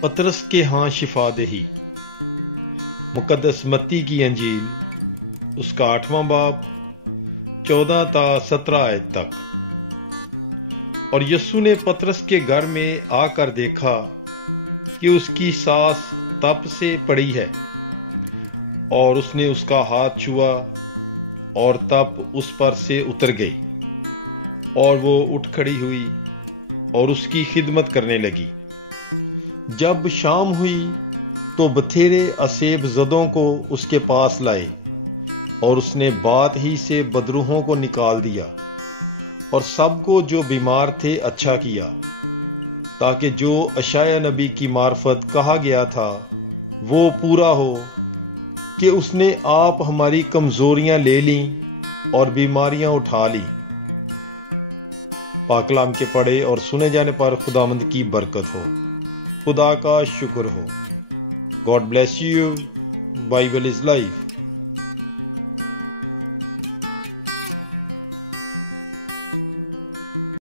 پطرس کے ہاں شفا دہی۔ مقدس متی کی انجیل اس کا 8واں باب 14 تا 17 آیت تک۔ اور یسوع نے پطرس کے گھر میں آ کر دیکھا کہ اس کی ساس تپ سے پڑی ہے، اور اس نے اس کا ہاتھ چھوا اور تپ اس پر سے اتر گئی، اور وہ اٹھ کھڑی ہوئی اور اس کی خدمت کرنے لگی۔ جب شام ہوئی تو بتھیرے اسیب زدوں کو اس کے پاس لائے، اور اس نے بات ہی سے بدروحوں کو نکال دیا، اور سب کو جو بیمار تھے اچھا کیا، تاکہ جو اشعیاء نبی کی معرفت کہا گیا تھا وہ پورا ہو کہ اس نے آپ ہماری کمزوریاں لے لیں اور بیماریاں اٹھا لی۔ پاک کلام کے پڑھے اور سنے جانے پر خداوند کی برکت ہو، خدا کا شکر ہو۔ God bless you. Bible is life.